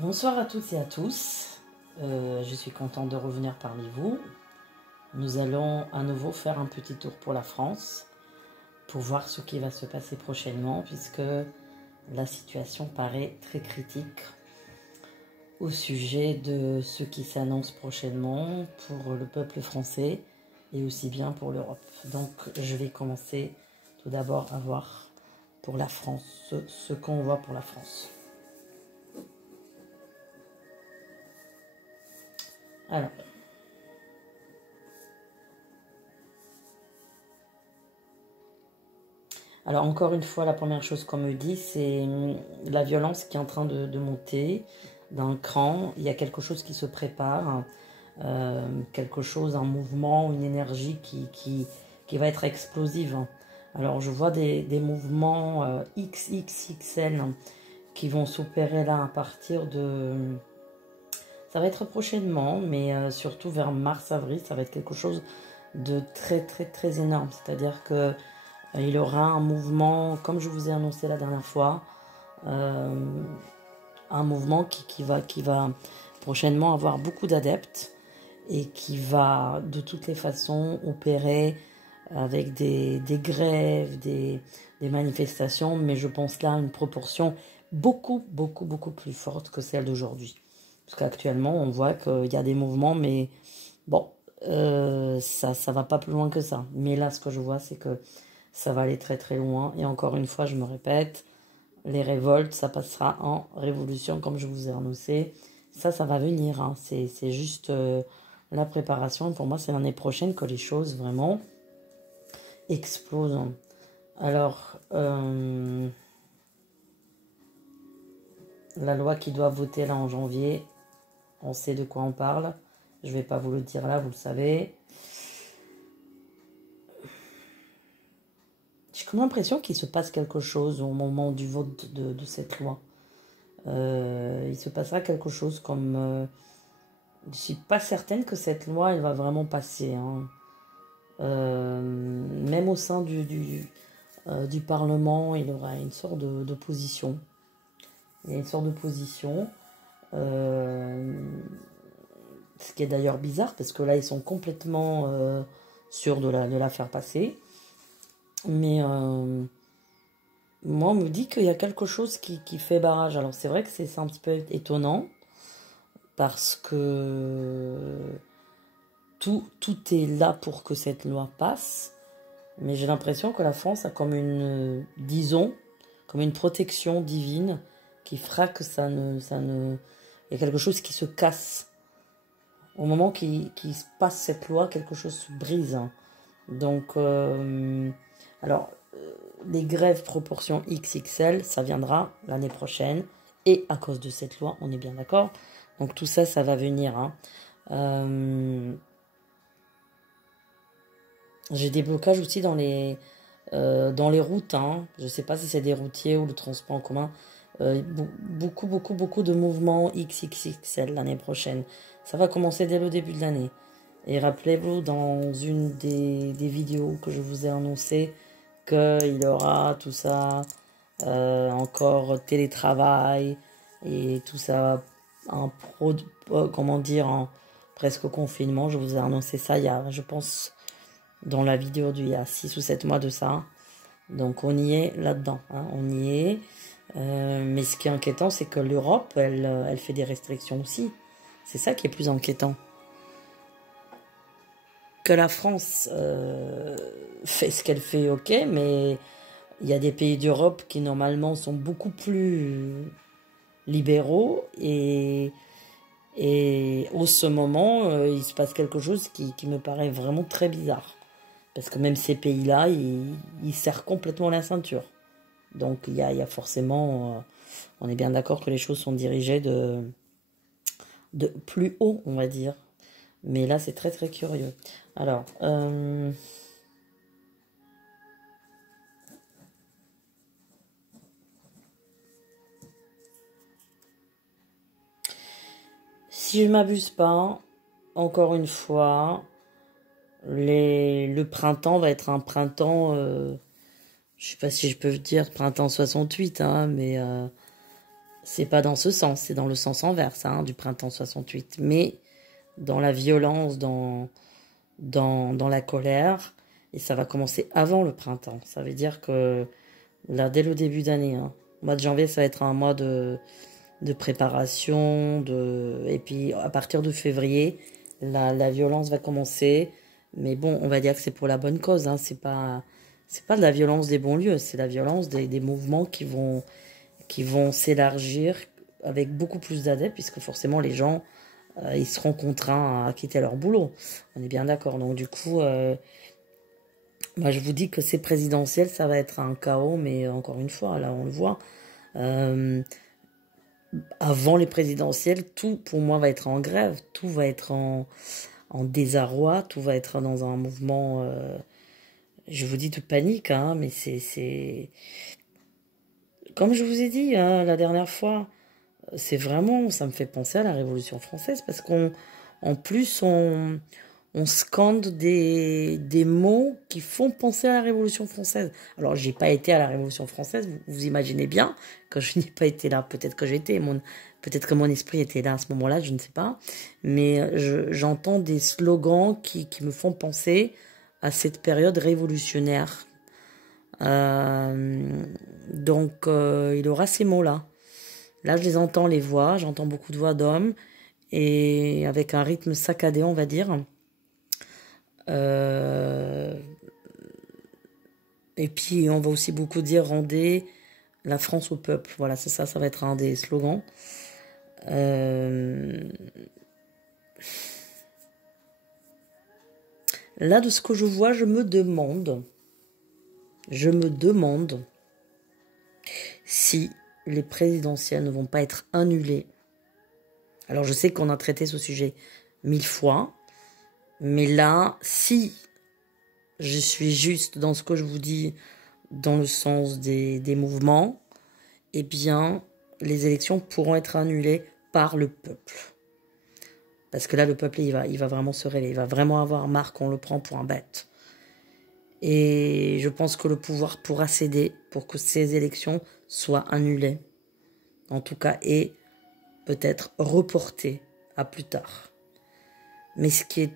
Bonsoir à toutes et à tous, je suis contente de revenir parmi vous. Nous allons à nouveau faire un petit tour pour la France, pour voir ce qui va se passer prochainement, puisque la situation paraît très critique au sujet de ce qui s'annonce prochainement pour le peuple français et aussi bien pour l'Europe. Donc je vais commencer tout d'abord à voir pour la France, ce qu'on voit pour la France. Alors encore une fois, la première chose qu'on me dit, c'est la violence qui est en train de monter d'un cran. Il y a quelque chose qui se prépare, quelque chose, un mouvement, une énergie qui va être explosive. Alors je vois des mouvements XXXL qui vont s'opérer là à partir de... Ça va être prochainement, mais surtout vers mars-avril, ça va être quelque chose de très énorme. C'est-à-dire que il y aura un mouvement, comme je vous ai annoncé la dernière fois, un mouvement qui va prochainement avoir beaucoup d'adeptes et qui va de toutes les façons opérer avec des grèves, des manifestations, mais je pense là à une proportion beaucoup plus forte que celle d'aujourd'hui. Parce qu'actuellement, on voit qu'il y a des mouvements, mais bon, ça va pas plus loin que ça. Mais là, ce que je vois, c'est que ça va aller très loin. Et encore une fois, je me répète, les révoltes, ça passera en révolution, comme je vous ai annoncé. Ça va venir. Hein. C'est juste la préparation. Et pour moi, c'est l'année prochaine que les choses vraiment explosent. Alors, la loi qui doit voter là en janvier, on sait de quoi on parle. Je ne vais pas vous le dire là, vous le savez. J'ai comme l'impression qu'il se passe quelque chose au moment du vote de cette loi. Il se passera quelque chose comme... je ne suis pas certaine que cette loi, elle va vraiment passer. Hein. Même au sein du Parlement, il y aura une sorte d'opposition. Il y a une sorte d'opposition. Ce qui est d'ailleurs bizarre, parce que là, ils sont complètement sûrs de la faire passer. Mais moi, on me dit qu'il y a quelque chose qui fait barrage. Alors, c'est vrai que c'est un petit peu étonnant, parce que tout est là pour que cette loi passe. Mais j'ai l'impression que la France a comme une, disons, comme une protection divine qui fera que ça ne... Il y a quelque chose qui se casse. Au moment qu'il se passe cette loi, quelque chose se brise. Donc, alors, les grèves proportion XXL, ça viendra l'année prochaine. Et à cause de cette loi, on est bien d'accord. Donc tout ça, ça va venir. Hein. J'ai des blocages aussi dans les routes. Hein. Je ne sais pas si c'est des routiers ou le transport en commun. Beaucoup de mouvements XXXL l'année prochaine. Ça va commencer dès le début de l'année. Et rappelez-vous, dans une des vidéos que je vous ai annoncé, qu'il y aura tout ça, encore télétravail et tout ça, comment dire, en presque confinement. Je vous ai annoncé ça il y a, je pense, dans la vidéo d'il y a 6 ou 7 mois de ça. Donc on y est là-dedans, hein, on y est. Mais ce qui est inquiétant, c'est que l'Europe, elle fait des restrictions aussi. C'est ça qui est plus inquiétant. Que la France fait ce qu'elle fait, ok, mais il y a des pays d'Europe qui normalement sont beaucoup plus libéraux et au ce moment, il se passe quelque chose qui me paraît vraiment très bizarre. Parce que même ces pays-là, ils serrent complètement la ceinture. Donc il y a forcément, on est bien d'accord que les choses sont dirigées de plus haut, on va dire. Mais là, c'est très curieux. Alors, si je m'abuse pas, encore une fois, le printemps va être un printemps, je sais pas si je peux dire printemps 68, hein, mais C'est pas dans ce sens, c'est dans le sens inverse hein, du printemps 68. Mais dans la violence, dans la colère. Et ça va commencer avant le printemps. Ça veut dire que là, dès le début d'année, hein, le mois de janvier, ça va être un mois de préparation. Et puis à partir de février, la violence va commencer. Mais bon, on va dire que c'est pour la bonne cause. Hein. C'est pas de la violence des bons lieux, c'est la violence des mouvements qui vont s'élargir avec beaucoup plus d'adeptes, puisque forcément les gens, ils seront contraints à quitter leur boulot. On est bien d'accord. Donc du coup, je vous dis que ces présidentielles, ça va être un chaos, mais encore une fois, là on le voit. Avant les présidentielles, tout pour moi va être en grève, tout va être en désarroi, tout va être dans un mouvement, je vous dis de panique, hein, mais c'est comme je vous ai dit hein, la dernière fois, c'est vraiment, ça me fait penser à la Révolution française parce qu'en plus on scande des mots qui font penser à la Révolution française. Alors, j'ai pas été à la Révolution française, vous imaginez bien que je n'ai pas été là. Peut-être que j'étais, peut-être que mon esprit était là à ce moment-là, je ne sais pas. Mais j'entends des slogans qui me font penser à cette période révolutionnaire. Donc, il aura ces mots-là. Là, je les entends, les voix, j'entends beaucoup de voix d'hommes, et avec un rythme saccadé, on va dire. Et puis on va aussi beaucoup dire rendez la France au peuple. Voilà, c'est ça, ça va être un des slogans. Là, de ce que je vois, je me demande si les présidentielles ne vont pas être annulées. Alors je sais qu'on a traité ce sujet 1000 fois, mais là, si je suis juste dans ce que je vous dis, dans le sens des mouvements, eh bien, les élections pourront être annulées par le peuple. Parce que là, le peuple, il va vraiment se réveiller. Il va vraiment avoir marre qu'on le prend pour un bête. Et je pense que le pouvoir pourra céder pour que ces élections soient annulées. En tout cas, et peut-être reportées à plus tard. Mais ce qui est...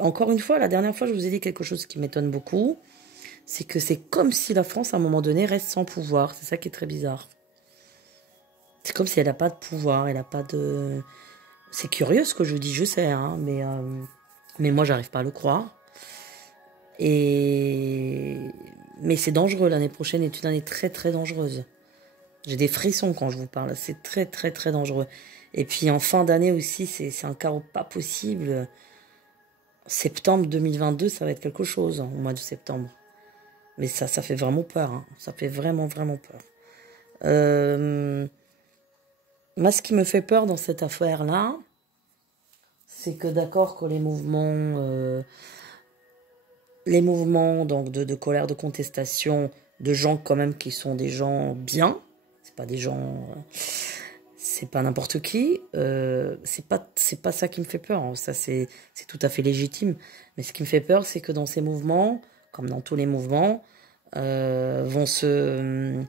Encore une fois, la dernière fois, je vous ai dit quelque chose qui m'étonne beaucoup. C'est que c'est comme si la France, à un moment donné, reste sans pouvoir. C'est ça qui est très bizarre. C'est comme si elle n'a pas de pouvoir, elle n'a pas de... C'est curieux ce que je dis, je sais, hein, mais moi, j'arrive pas à le croire. Mais c'est dangereux, l'année prochaine est une année très, très dangereuse. J'ai des frissons quand je vous parle, c'est très, très, très dangereux. Et puis en fin d'année aussi, c'est un chaos pas possible. Septembre 2022, ça va être quelque chose, hein, au mois de septembre. Mais ça fait vraiment peur, hein. Ça fait vraiment, vraiment peur. Moi, ce qui me fait peur dans cette affaire-là, c'est que d'accord que les mouvements donc de colère, de contestation, de gens quand même qui sont des gens bien, c'est pas des gens, c'est pas n'importe qui, c'est pas ça qui me fait peur, hein. Ça c'est tout à fait légitime. Mais ce qui me fait peur, c'est que dans ces mouvements, comme dans tous les mouvements, vont se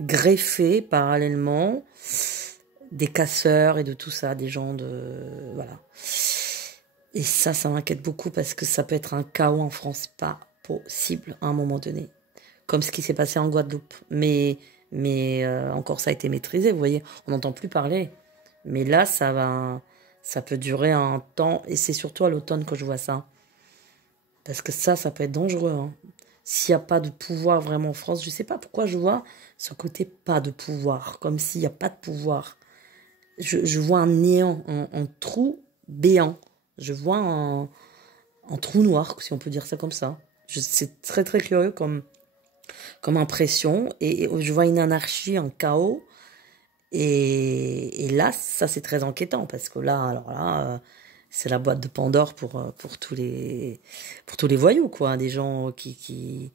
greffer parallèlement des casseurs et de tout ça, des gens de... Voilà. Et ça m'inquiète beaucoup parce que ça peut être un chaos en France pas possible à un moment donné. Comme ce qui s'est passé en Guadeloupe. Mais encore ça a été maîtrisé, vous voyez, on n'entend plus parler. Mais là, ça peut durer un temps, et c'est surtout à l'automne que je vois ça. Parce que ça peut être dangereux, hein. S'il n'y a pas de pouvoir vraiment en France, je ne sais pas pourquoi je vois ce côté pas de pouvoir, comme s'il n'y a pas de pouvoir. Je vois un néant, un trou béant. Je vois un trou noir, si on peut dire ça comme ça. C'est très très curieux comme impression. Et je vois une anarchie, un chaos. Et là, ça c'est très inquiétant parce que là, alors là, c'est la boîte de Pandore pour tous les voyous, quoi. Des gens qui...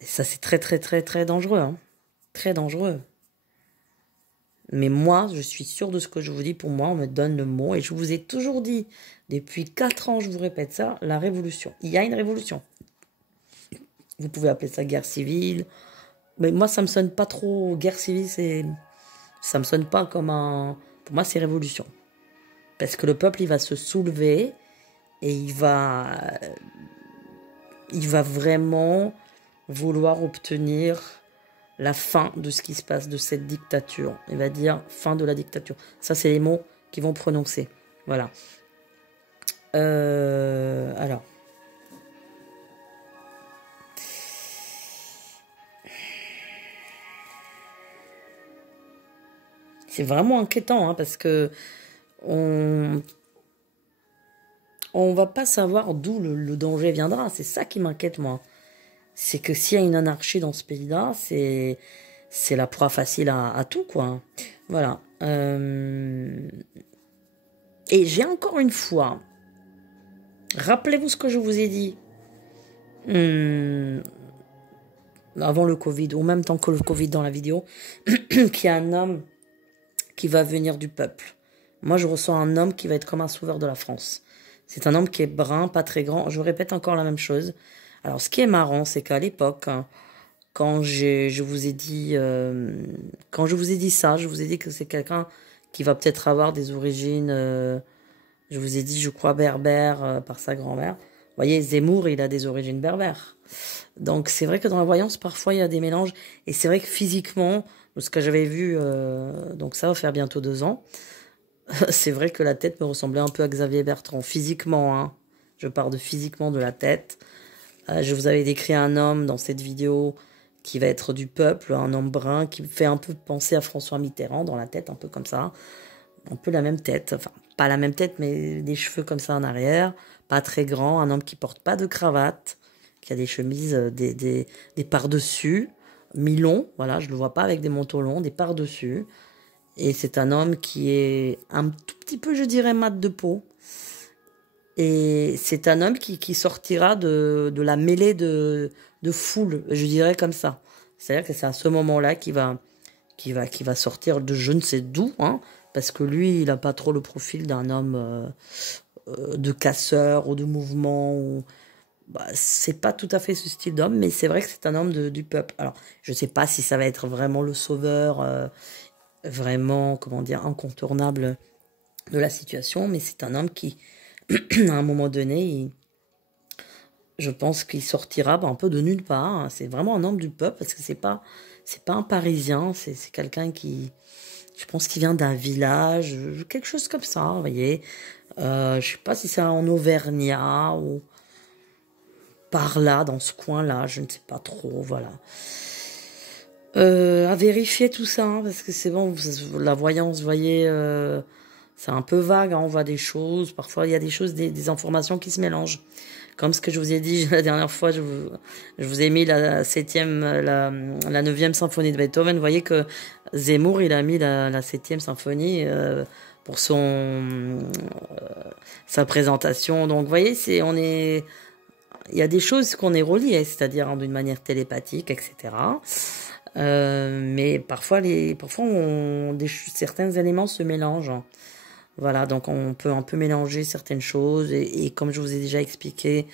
Ça c'est très très très très dangereux, hein. Très dangereux. Mais moi, je suis sûre de ce que je vous dis. Pour moi, on me donne le mot. Et je vous ai toujours dit, depuis 4 ans, je vous répète ça, la révolution. Il y a une révolution. Vous pouvez appeler ça guerre civile. Mais moi, ça me sonne pas trop. Guerre civile, Ça me sonne pas comme un... Pour moi, c'est révolution. Parce que le peuple, il va se soulever et il va vraiment vouloir obtenir la fin de ce qui se passe, de cette dictature. Il va dire fin de la dictature. Ça, c'est les mots qu'ils vont prononcer. Voilà. Alors. C'est vraiment inquiétant, hein, parce que on va pas savoir d'où le danger viendra. C'est ça qui m'inquiète, moi. C'est que s'il y a une anarchie dans ce pays-là, c'est la proie facile à tout, quoi. Voilà. Et j'ai encore une fois, rappelez-vous ce que je vous ai dit avant le Covid, ou même temps que le Covid dans la vidéo, qu'il y a un homme qui va venir du peuple. Moi, je ressens un homme qui va être comme un sauveur de la France. C'est un homme qui est brun, pas très grand. Je répète encore la même chose. Alors, ce qui est marrant, c'est qu'à l'époque, hein, quand je vous ai dit ça, je vous ai dit que c'est quelqu'un qui va peut-être avoir des origines, je vous ai dit, je crois, berbère par sa grand-mère. Vous voyez, Zemmour, il a des origines berbères. Donc, c'est vrai que dans la voyance, parfois, il y a des mélanges. Et c'est vrai que physiquement, de ce que j'avais vu, donc ça va faire bientôt 2 ans, c'est vrai que la tête me ressemblait un peu à Xavier Bertrand. Physiquement, hein. Je pars de physiquement de la tête. Je vous avais décrit un homme dans cette vidéo qui va être du peuple, un homme brun qui fait un peu penser à François Mitterrand dans la tête, un peu comme ça. Un peu la même tête, enfin pas la même tête, mais des cheveux comme ça en arrière, pas très grand, un homme qui porte pas de cravate, qui a des chemises, des par-dessus, mi-longs, voilà, je le vois pas avec des manteaux longs, des par-dessus. Et c'est un homme qui est un tout petit peu, je dirais, mat de peau. Et c'est un homme qui sortira de la mêlée de foule, je dirais comme ça. C'est-à-dire que c'est à ce moment-là qu'il va sortir de je ne sais d'où, hein, parce que lui, il n'a pas trop le profil d'un homme de casseur ou de mouvement. Bah, c'est pas tout à fait ce style d'homme, mais c'est vrai que c'est un homme du peuple. Alors, je ne sais pas si ça va être vraiment le sauveur, vraiment, comment dire, incontournable de la situation, mais c'est un homme qui, à un moment donné, je pense qu'il sortira un peu de nulle part, hein. C'est vraiment un homme du peuple, parce que c'est pas un Parisien, c'est quelqu'un qui, je pense qu'il vient d'un village, quelque chose comme ça, vous voyez. Je sais pas si c'est en Auvergnat ou par là, dans ce coin-là, je ne sais pas trop, voilà. À vérifier tout ça, hein, parce que c'est bon, la voyance, vous voyez, c'est un peu vague, hein, on voit des choses, parfois il y a des choses, des informations qui se mélangent. Comme ce que je vous ai dit la dernière fois, je vous ai mis la 9e symphonie de Beethoven. Vous voyez que Zemmour, il a mis la 7e symphonie pour sa présentation. Donc, vous voyez, il y a des choses qu'on est reliées, c'est-à-dire hein, d'une manière télépathique, etc. Mais parfois, certains éléments se mélangent. Voilà, donc on peut un peu mélanger certaines choses et comme je vous ai déjà expliqué,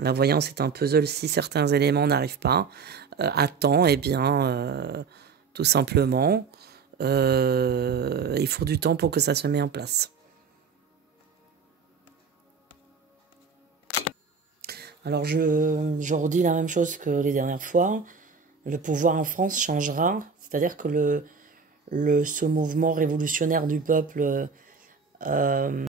la voyance est un puzzle. Si certains éléments n'arrivent pas à temps, eh bien, tout simplement, il faut du temps pour que ça se mette en place. Alors je redis la même chose que les dernières fois. Le pouvoir en France changera, c'est-à-dire que ce mouvement révolutionnaire du peuple